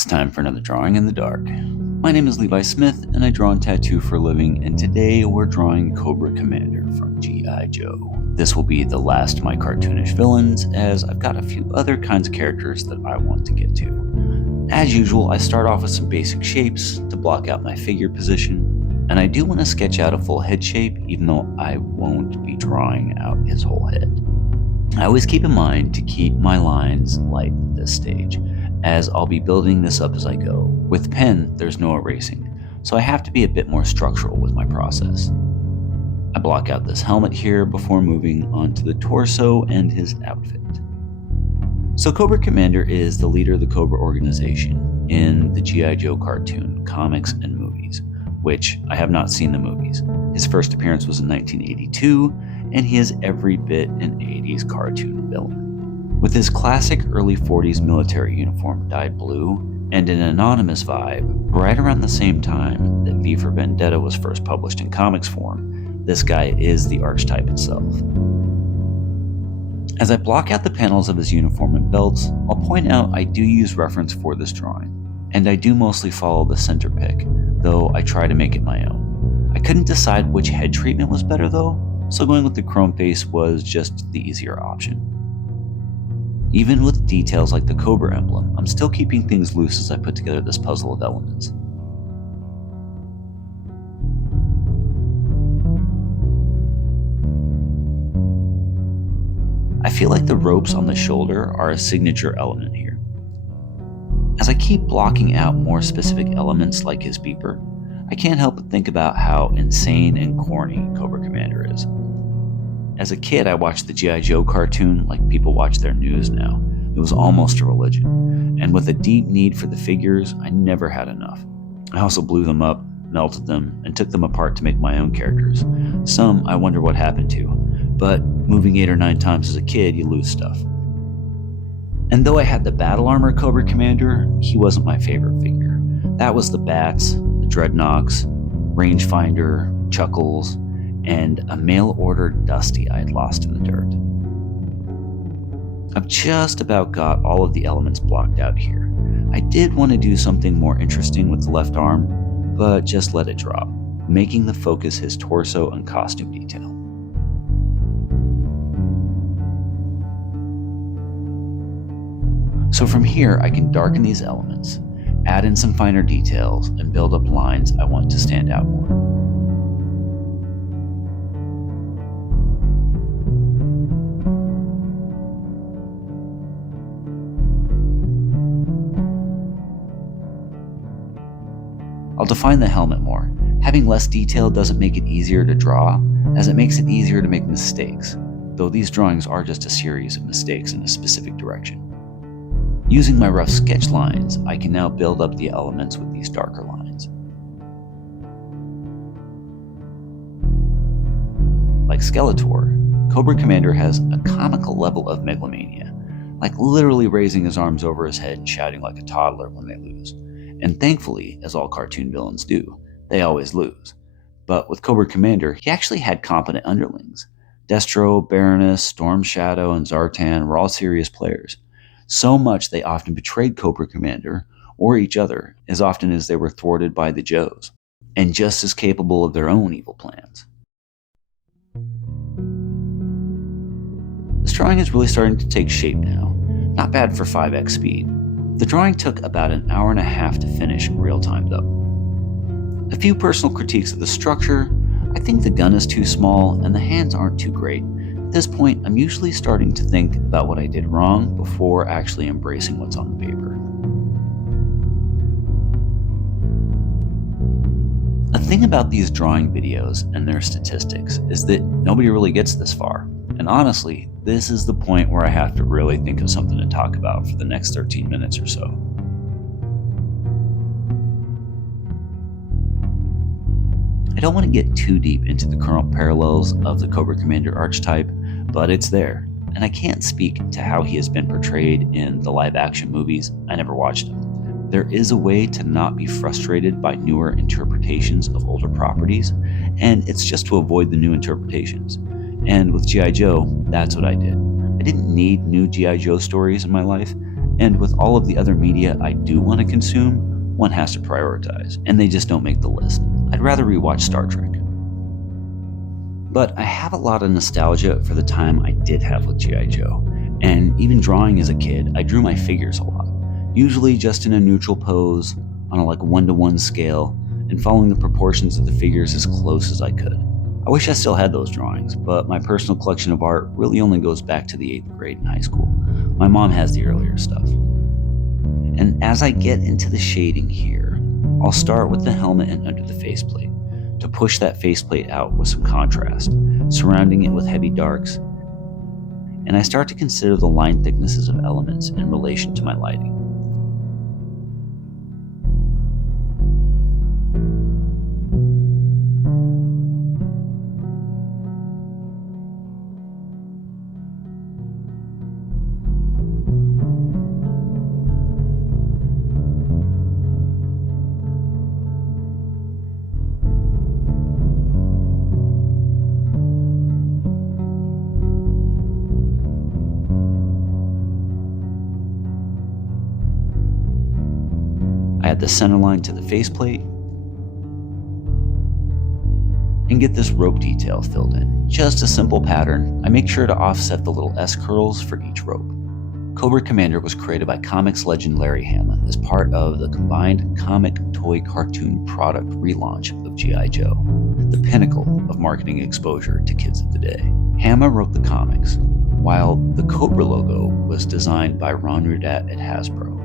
It's time for another Drawing in the Dark. My name is Levi Smith, and I draw and tattoo for a living, and today we're drawing Cobra Commander from G.I. Joe. This will be the last of my cartoonish villains, as I've got a few other kinds of characters that I want to get to. As usual, I start off with some basic shapes to block out my figure position, and I do want to sketch out a full head shape, even though I won't be drawing out his whole head. I always keep in mind to keep my lines light at this stage, as I'll be building this up as I go. With pen, there's no erasing, so I have to be a bit more structural with my process. I block out this helmet here before moving on to the torso and his outfit. So Cobra Commander is the leader of the Cobra organization in the G.I. Joe cartoon, comics, and movies, which I have not seen the movies. His first appearance was in 1982, and he is every bit an 80s cartoon villain. With his classic early 40s military uniform dyed blue and an anonymous vibe, right around the same time that V for Vendetta was first published in comics form, this guy is the archetype itself. As I block out the panels of his uniform and belts, I'll point out I do use reference for this drawing, and I do mostly follow the center pick, though I try to make it my own. I couldn't decide which head treatment was better though, so going with the chrome face was just the easier option. Even with details like the Cobra emblem, I'm still keeping things loose as I put together this puzzle of elements. I feel like the ropes on the shoulder are a signature element here. As I keep blocking out more specific elements like his beeper, I can't help but think about how insane and corny Cobra Commander is. As a kid, I watched the G.I. Joe cartoon like people watch their news now. It was almost a religion, and with a deep need for the figures, I never had enough. I also blew them up, melted them, and took them apart to make my own characters. Some I wonder what happened to, but moving 8 or 9 times as a kid, you lose stuff. And though I had the battle armor Cobra Commander, he wasn't my favorite figure. That was the Bats, the Dreadnoks, Rangefinder, Chuckles, and a mail-order Dusty I had lost in the dirt. I've just about got all of the elements blocked out here. I did want to do something more interesting with the left arm, but just let it drop, making the focus his torso and costume detail. So from here, I can darken these elements, add in some finer details, and build up lines I want to stand out more. I'll define the helmet more. Having less detail doesn't make it easier to draw, as it makes it easier to make mistakes, though these drawings are just a series of mistakes in a specific direction. Using my rough sketch lines, I can now build up the elements with these darker lines. Like Skeletor, Cobra Commander has a comical level of megalomania, like literally raising his arms over his head and shouting like a toddler when they lose. And thankfully, as all cartoon villains do, they always lose. But with Cobra Commander, he actually had competent underlings. Destro, Baroness, Storm Shadow, and Zartan were all serious players. So much they often betrayed Cobra Commander, or each other, as often as they were thwarted by the Joes, and just as capable of their own evil plans. This drawing is really starting to take shape now. Not bad for 5x speed. The drawing took about an hour and a half to finish in real time though. A few personal critiques of the structure. I think the gun is too small and the hands aren't too great. At this point, I'm usually starting to think about what I did wrong before actually embracing what's on the paper. A thing about these drawing videos and their statistics is that nobody really gets this far. And honestly, this is the point where I have to really think of something to talk about for the next 13 minutes or so. I don't want to get too deep into the current parallels of the Cobra Commander archetype, but it's there, and I can't speak to how he has been portrayed in the live-action movies. I never watched them. There is a way to not be frustrated by newer interpretations of older properties, and it's just to avoid the new interpretations. And with G.I. Joe, that's what I did. I didn't need new G.I. Joe stories in my life, And with all of the other media I do want to consume, one has to prioritize, and they just don't make the list. I'd rather rewatch Star Trek. But I have a lot of nostalgia for the time I did have with G.I. Joe, and even drawing as a kid, I drew my figures a lot, usually just in a neutral pose, on a 1-to-1 scale, and following the proportions of the figures as close as I could. I wish I still had those drawings, but my personal collection of art really only goes back to the 8th grade in high school. My mom has the earlier stuff. And as I get into the shading here, I'll start with the helmet and under the faceplate, to push that faceplate out with some contrast, surrounding it with heavy darks, and I start to consider the line thicknesses of elements in relation to my lighting. Add the center line to the faceplate, and get this rope detail filled in. Just a simple pattern. I make sure to offset the little S curls for each rope. Cobra Commander was created by comics legend Larry Hama as part of the combined comic toy cartoon product relaunch of G.I. Joe, the pinnacle of marketing exposure to kids of the day. Hama wrote the comics, while the Cobra logo was designed by Ron Rudat at Hasbro,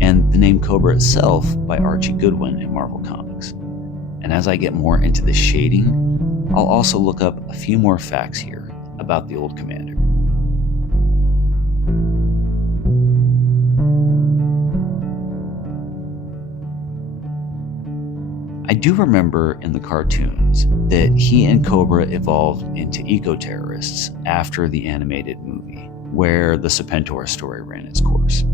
and the name Cobra itself by Archie Goodwin in Marvel Comics. And as I get more into the shading, I'll also look up a few more facts here about the old Commander. I do remember in the cartoons that he and Cobra evolved into eco-terrorists after the animated movie, where the Serpentor story ran its course.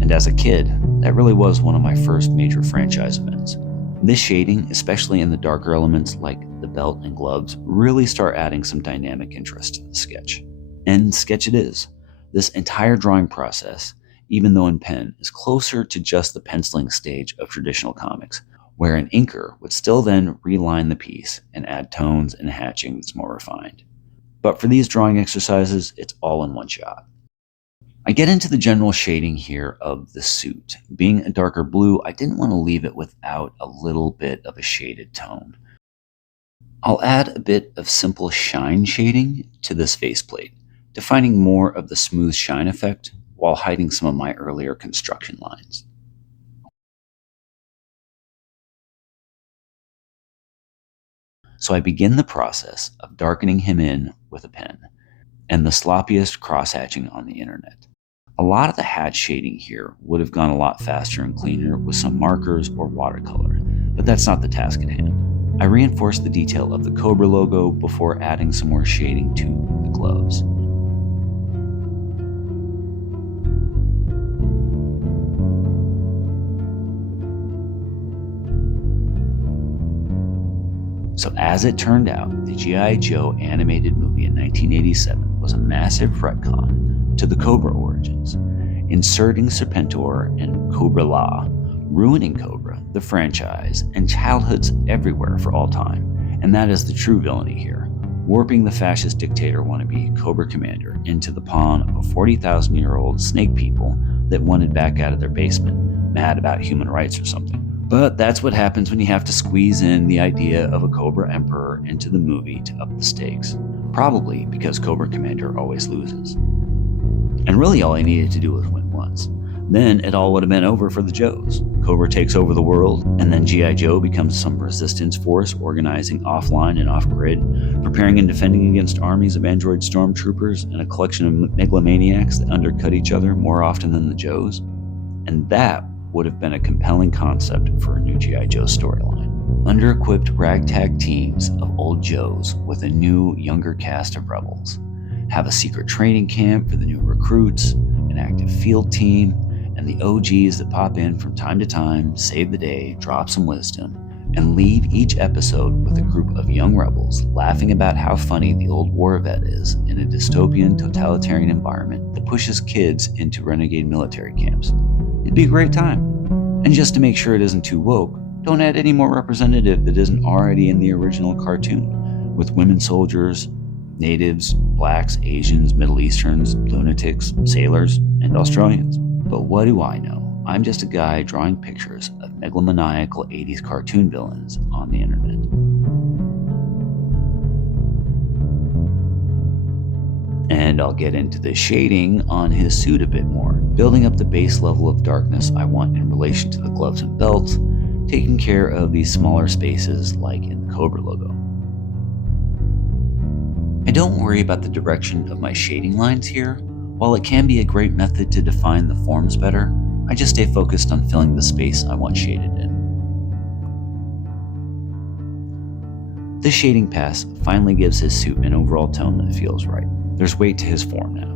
And as a kid, that really was one of my first major franchise events. This shading, especially in the darker elements like the belt and gloves, really start adding some dynamic interest to the sketch. And sketch it is. This entire drawing process, even though in pen, is closer to just the penciling stage of traditional comics, where an inker would still then reline the piece and add tones and hatching that's more refined. But for these drawing exercises, it's all in one shot. I get into the general shading here of the suit. Being a darker blue, I didn't want to leave it without a little bit of a shaded tone. I'll add a bit of simple shine shading to this faceplate, defining more of the smooth shine effect while hiding some of my earlier construction lines. So I begin the process of darkening him in with a pen, and the sloppiest cross-hatching on the internet. A lot of the hatch shading here would have gone a lot faster and cleaner with some markers or watercolor, but that's not the task at hand. I reinforced the detail of the Cobra logo before adding some more shading to the gloves. So as it turned out, the G.I. Joe animated movie in 1987 was a massive retcon to the Cobra origins, inserting Serpentor and Cobra La, ruining Cobra, the franchise, and childhoods everywhere for all time. And that is the true villainy here, warping the fascist dictator wannabe Cobra Commander into the pawn of a 40,000-year-old snake people that wanted back out of their basement, mad about human rights or something. But that's what happens when you have to squeeze in the idea of a Cobra Emperor into the movie to up the stakes. Probably because Cobra Commander always loses. And really all I needed to do was win once. Then it all would have been over for the Joes. Cobra takes over the world, and then G.I. Joe becomes some resistance force organizing offline and off-grid, preparing and defending against armies of android stormtroopers and a collection of megalomaniacs that undercut each other more often than the Joes. And that would have been a compelling concept for a new G.I. Joe storyline. Under-equipped ragtag teams of old Joes with a new, younger cast of rebels. Have a secret training camp for the new recruits, an active field team, and the OGs that pop in from time to time, save the day, drop some wisdom, and leave each episode with a group of young rebels laughing about how funny the old war vet is in a dystopian, totalitarian environment that pushes kids into renegade military camps. It'd be a great time. And just to make sure it isn't too woke, don't add any more representative that isn't already in the original cartoon, with women soldiers, natives, blacks, Asians, Middle Easterns, lunatics, sailors, and Australians. But what do I know? I'm just a guy drawing pictures of megalomaniacal 80s cartoon villains on the internet. And I'll get into the shading on his suit a bit more, building up the base level of darkness I want in relation to the gloves and belts, taking care of these smaller spaces like in the Cobra logo. I don't worry about the direction of my shading lines here. While it can be a great method to define the forms better, I just stay focused on filling the space I want shaded in. This shading pass finally gives his suit an overall tone that feels right. There's weight to his form now.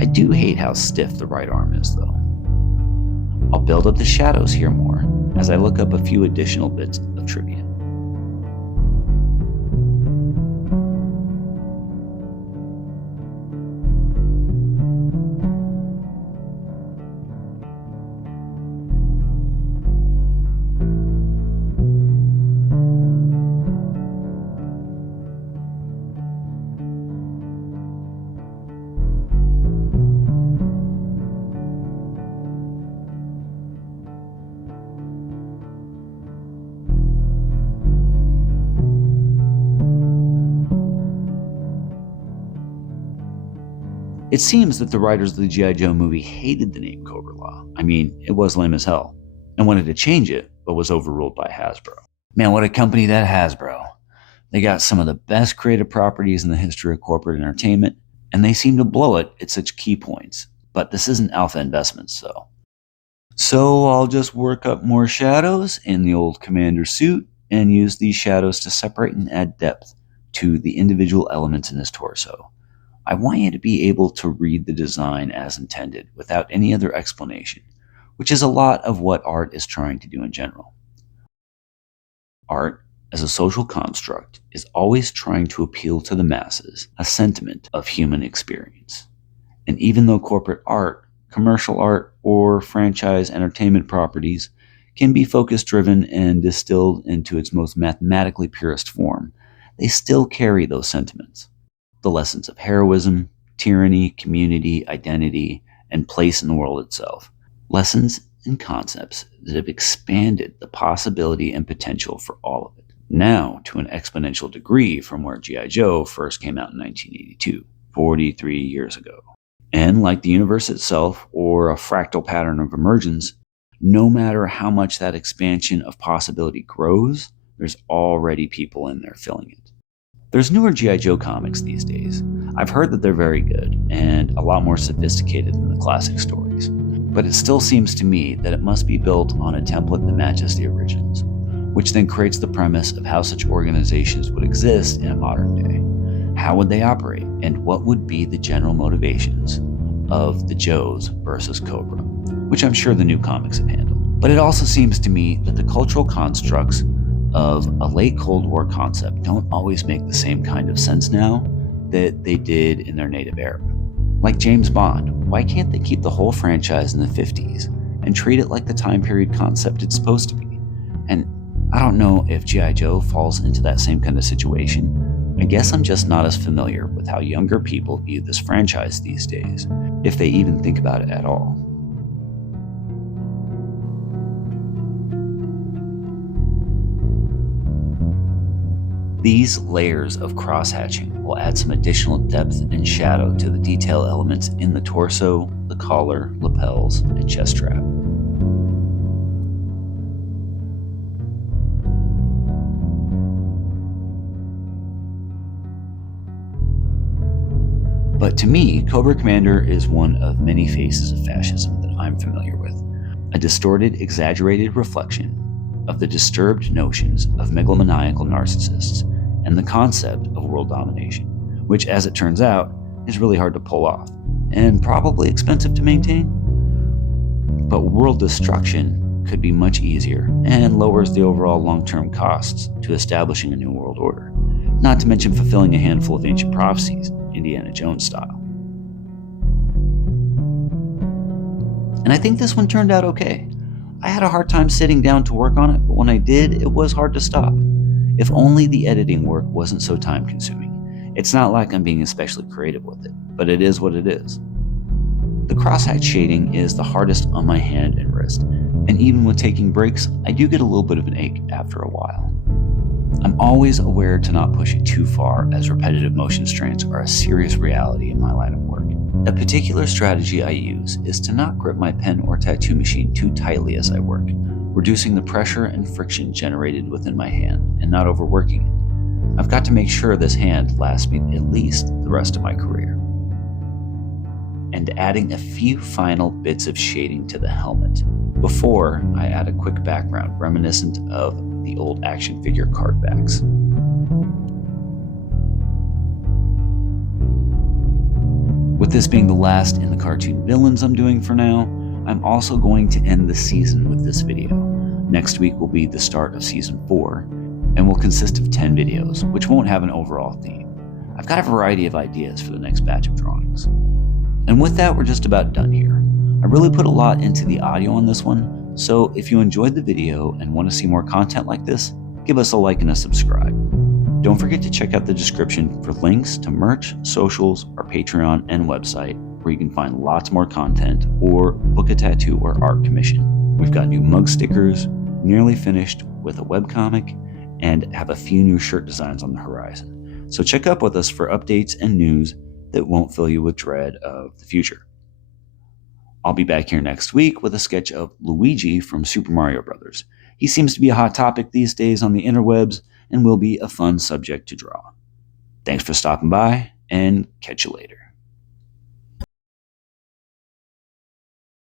I do hate how stiff the right arm is though. I'll build up the shadows here more as I look up a few additional bits of trivia. It seems that the writers of the G.I. Joe movie hated the name Cobra Law. I mean, it was lame as hell, and wanted to change it, but was overruled by Hasbro. Man, what a company that Hasbro. They got some of the best creative properties in the history of corporate entertainment, and they seem to blow it at such key points. But this isn't Alpha Investments, though. So I'll just work up more shadows in the old Commander suit, and use these shadows to separate and add depth to the individual elements in his torso. I want you to be able to read the design as intended without any other explanation, which is a lot of what art is trying to do in general. Art, as a social construct, is always trying to appeal to the masses, a sentiment of human experience. And even though corporate art, commercial art, or franchise entertainment properties can be focus-driven and distilled into its most mathematically purest form, they still carry those sentiments. The lessons of heroism, tyranny, community, identity, and place in the world itself. Lessons and concepts that have expanded the possibility and potential for all of it. Now to an exponential degree from where G.I. Joe first came out in 1982, 43 years ago. And like the universe itself, or a fractal pattern of emergence, no matter how much that expansion of possibility grows, there's already people in there filling it. There's newer G.I. Joe comics these days. I've heard that they're very good, and a lot more sophisticated than the classic stories. But it still seems to me that it must be built on a template that matches the originals, which then creates the premise of how such organizations would exist in a modern day. How would they operate, and what would be the general motivations of the Joes versus Cobra, which I'm sure the new comics have handled. But it also seems to me that the cultural constructs of a late Cold War concept don't always make the same kind of sense now that they did in their native era. Like James Bond, why can't they keep the whole franchise in the 50s and treat it like the time period concept it's supposed to be? And I don't know if G.I. Joe falls into that same kind of situation. I guess I'm just not as familiar with how younger people view this franchise these days, if they even think about it at all. These layers of cross-hatching will add some additional depth and shadow to the detail elements in the torso, the collar, lapels, and chest strap. But to me, Cobra Commander is one of many faces of fascism that I'm familiar with. A distorted, exaggerated reflection of the disturbed notions of megalomaniacal narcissists and the concept of world domination, which, as it turns out, is really hard to pull off and probably expensive to maintain. But world destruction could be much easier and lowers the overall long-term costs to establishing a new world order, not to mention fulfilling a handful of ancient prophecies, Indiana Jones style. And I think this one turned out okay. I had a hard time sitting down to work on it, but when I did, it was hard to stop. If only the editing work wasn't so time-consuming. It's not like I'm being especially creative with it, but it is what it is. The crosshatch shading is the hardest on my hand and wrist, and even with taking breaks, I do get a little bit of an ache after a while. I'm always aware to not push it too far, as repetitive motion strains are a serious reality in my line of work. A particular strategy I use is to not grip my pen or tattoo machine too tightly as I work, reducing the pressure and friction generated within my hand and not overworking it. I've got to make sure this hand lasts me at least the rest of my career. And adding a few final bits of shading to the helmet before I add a quick background reminiscent of the old action figure card backs. With this being the last in the cartoon villains I'm doing for now, I'm also going to end the season with this video. Next week will be the start of season 4, and will consist of 10 videos, which won't have an overall theme. I've got a variety of ideas for the next batch of drawings. And with that, we're just about done here. I really put a lot into the audio on this one, so if you enjoyed the video and want to see more content like this, give us a like and a subscribe. Don't forget to check out the description for links to merch, socials, our Patreon, and website, where you can find lots more content or book a tattoo or art commission. We've got new mug stickers, nearly finished with a webcomic, and have a few new shirt designs on the horizon. So check up with us for updates and news that won't fill you with dread of the future. I'll be back here next week with a sketch of Luigi from Super Mario Bros. He seems to be a hot topic these days on the interwebs and will be a fun subject to draw. Thanks for stopping by, and catch you later.